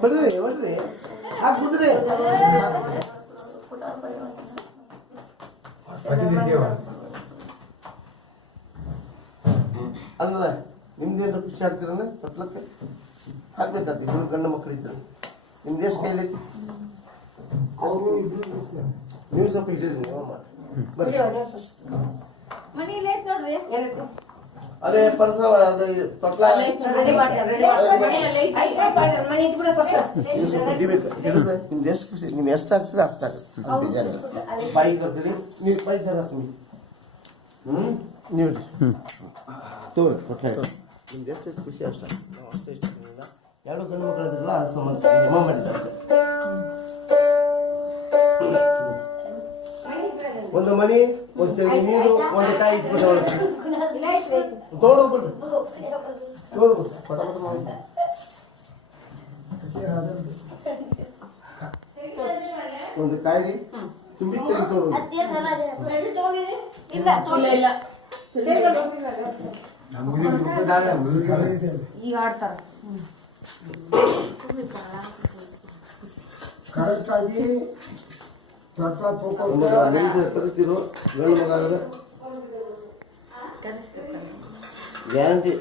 ಬರ್ರಿ ಬರ್ರಿ ಹಾಕುದ್ರಿ ಅಲ್ಲ ನಿಮ್ದೇನು ಖುಷಿ ಆಗ್ತಿರಲ್ಲ ತೊಟ್ಲಕ್ಕೆ ಹಾಕ್ಬೇಕಾಗ್ತಿ ಇಬ್ಬರು ಗಂಡು ಮಕ್ಕಳು ಇದ್ರು ನಿಮ್ದು ಎಷ್ಟು ಕೈಲಿ ನೀವು ಸ್ವಲ್ಪ ಹಿಡೀರಿ ನೀವು ಬರ್ರಿ ಅದೇ ಪರ್ಸ ಅದು ತೊಟ್ಲ ಹಿಡಿಬೇಕು ಹಿಡಿದ್ರೆ ನಿಮ್ದು ಎಷ್ಟು ಖುಷಿ ನೀವು ಎಷ್ಟು ಆಗ್ತೀರ ಅಷ್ಟು ಆಗುತ್ತೆ ಬಾಯಿ ಕರ್ತೀರಿ ನೀವು ಪೈಸ ಹಾಕ್ತೀನಿ ನೀವು ತೋರಿ ತೊಟ್ಲ ನಿಮ್ದು ಎಷ್ಟು ಖುಷಿ ಅಷ್ಟ ನಾವು ಅಷ್ಟು ಇಷ್ಟ ಎರಡು ಗಂಡು ಮಕ್ಕಳು ಇದ್ರಲ್ಲ ಅದು ಸಂಬಂಧ ನಿಮ್ಮ ಮಾಡಿದ್ದಾರೆ ಒಂದು ಮನಿ ಒಂದು ಚೆರಿಗೆ ನೀರು ಒಂದು ಕಾಯಿ ಇಟ್ಬಿಟ್ಟು ತೋಡ್ಬಿಡ್ರಿ ಒಂದು ಕಾಯಿಗೆ ತುಂಬಿ ಈಗ ಆಡ್ತಾರ ಕರೆಕ್ಟ್ ಆಗಿ ಗ್ಯಾರಂಟಿ